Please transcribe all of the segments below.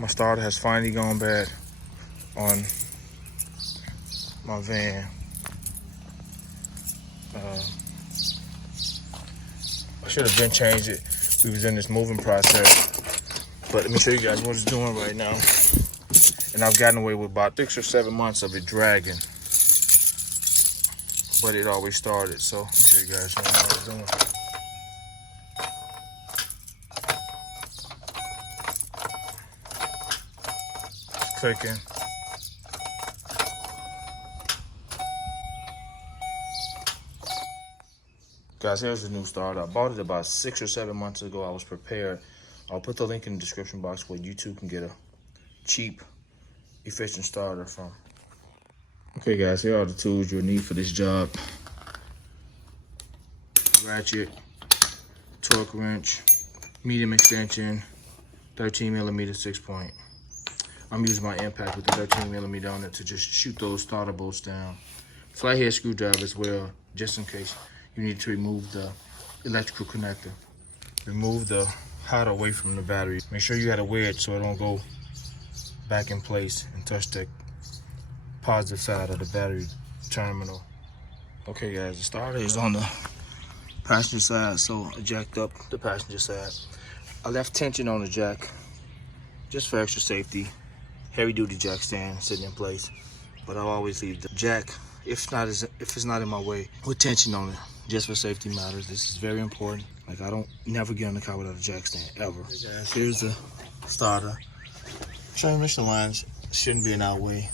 My starter has finally gone bad on my van. I should have been changed it. We was in this moving process. But let me show you guys what it's doing right now. And I've gotten away with about 6 or 7 months of it dragging. But it always started. So let me show you guys what it's doing. It's clicking. Guys, here's the new starter. I bought it about 6 or 7 months ago. I was prepared. I'll put the link in the description box where you too can get a cheap, efficient starter from. Okay guys, here are the tools you'll need for this job. Ratchet, torque wrench, medium extension, 13mm 6-point. I'm using my impact with the 13mm on it to just shoot those starter bolts down. Flathead screwdriver as well, just in case you need to remove the electrical connector. Remove the hot away from the battery. Make sure you got a wedge so it don't go back in place and touch the positive side of the battery terminal. Okay guys, the starter is on the passenger side, so I jacked up the passenger side. I left tension on the jack just for extra safety. Heavy duty jack stand sitting in place, but I'll always leave the jack if it's not in my way with tension on it, just for safety matters. This is very important. Like, I don't never get in the car without a jack stand ever. Hey guys, here's the starter. Transmission lines shouldn't be in our way.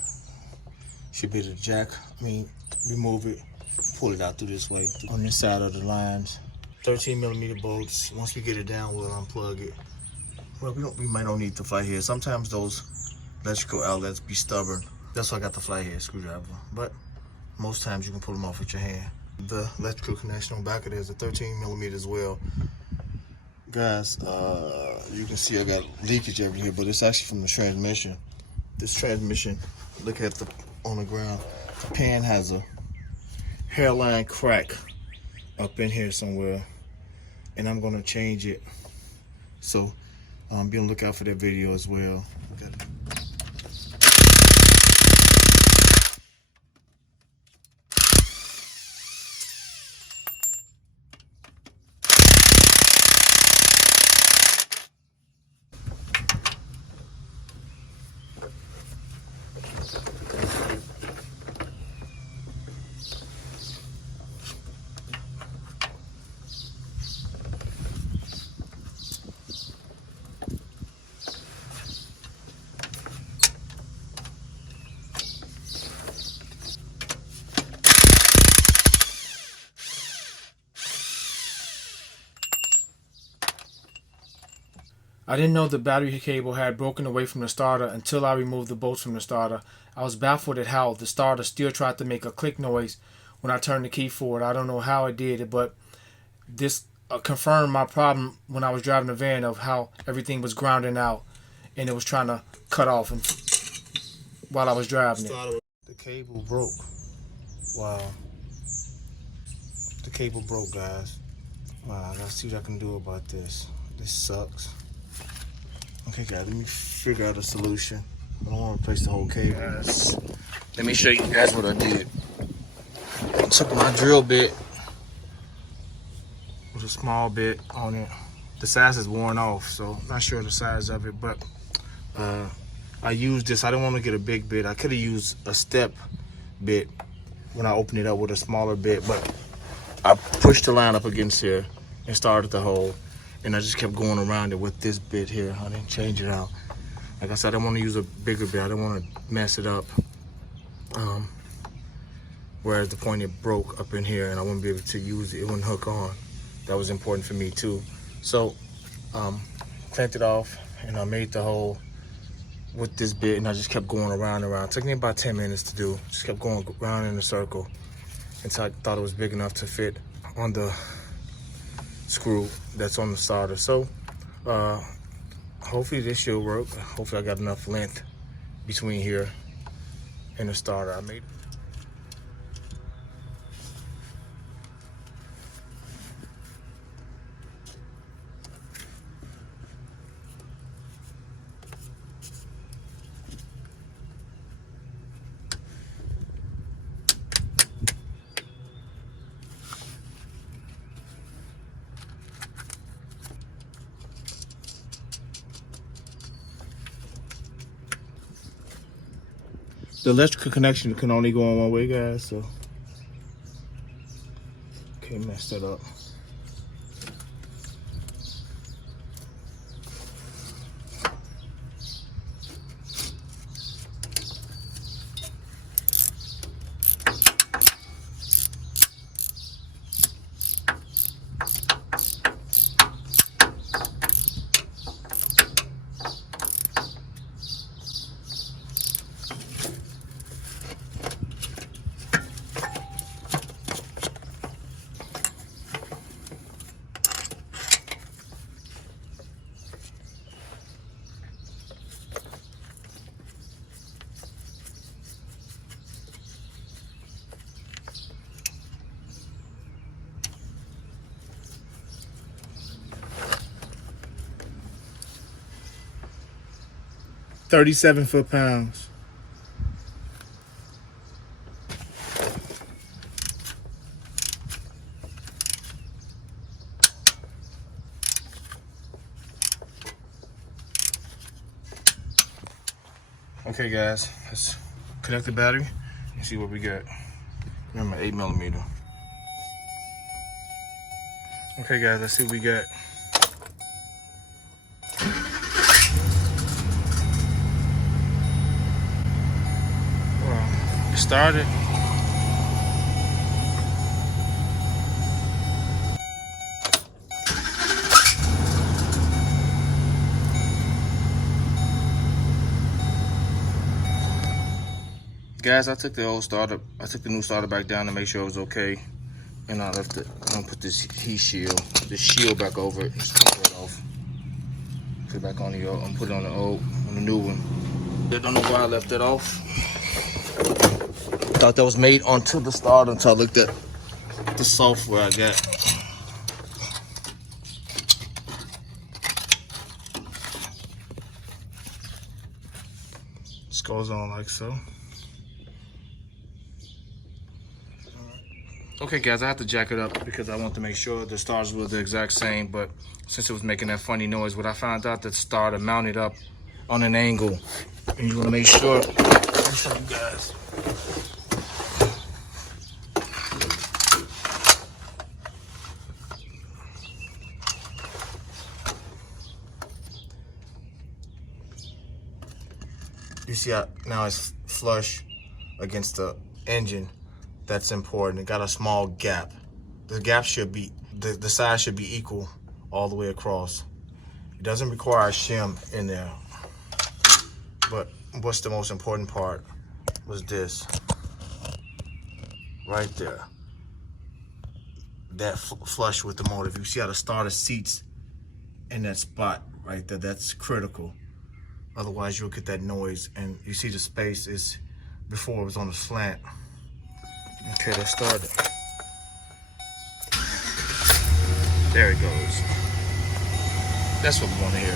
Should be the jack. Remove it, pull it out through this way on this side of the lines. 13mm bolts. Once we get it down, we'll unplug it. Well, we might not need the flathead. Sometimes those electrical outlets be stubborn. That's why I got the flathead screwdriver. But most times you can pull them off with your hand. The electrical connection on the back of it is a 13mm as well. Guys, you can see I got leakage over here, but it's actually from the transmission. This transmission, look at on the ground. The pan has a hairline crack up in here somewhere, and I'm gonna change it. So be on the lookout for that video as well. I didn't know the battery cable had broken away from the starter until I removed the bolts from the starter. I was baffled at how the starter still tried to make a click noise when I turned the key forward. I don't know how it did it, but this confirmed my problem when I was driving the van of how everything was grounding out and it was trying to cut off while I was driving it. The cable broke. Wow. The cable broke, guys. Wow, I gotta see what I can do about this. This sucks. Okay guys, let me figure out a solution. I don't want to replace the whole cable. Guys, let me show you guys what I did. I took my drill bit with a small bit on it. The size is worn off, so I'm not sure the size of it, but I used this. I didn't want to get a big bit. I could have used a step bit when I opened it up with a smaller bit, but I pushed the line up against here and started the hole. And I just kept going around it with this bit here. I didn't change it out. Like I said, I didn't want to use a bigger bit. I didn't want to mess it up. Whereas the point it broke up in here and I wouldn't be able to use it. It wouldn't hook on. That was important for me too. So, clamped it off and I made the hole with this bit and I just kept going around and around. It took me about 10 minutes to do. Just kept going around in a circle until I thought it was big enough to fit on the screw that's on the starter. So hopefully this should work. Hopefully I got enough length between here and the starter. I made it. The electrical connection can only go on one way, guys, so. Okay, messed that up. $37 foot-pounds. Okay, guys, let's connect the battery and see what we got. Remember, 8mm. Okay, guys, let's see what we got. Well, it started. Guys, I took the new starter back down to make sure it was okay. And I left it. I'm gonna put this shield back over it and just take it off. Put it back on the old, I'm put it on the new one. I don't know why I left it off. Thought that was made onto the starter until I looked at the software I got. This goes on like so. Okay, guys, I have to jack it up because I want to make sure the starters were the exact same, but since it was making that funny noise, what I found out that the starter mounted up on an angle, and you want to make sure. I'll show you guys. You see how now it's flush against the engine. That's important. It got a small gap. The gap should be, the size should be equal all the way across. It doesn't require a shim in there. But what's the most important part was this. Right there. That flush with the motor. If you see how the starter seats in that spot right there, that's critical. Otherwise you'll get that noise. And you see the space is, before it was on the slant. Okay, let's start it. There it goes. That's what we want to hear.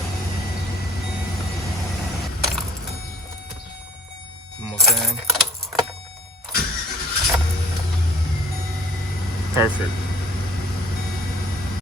One more time. Perfect.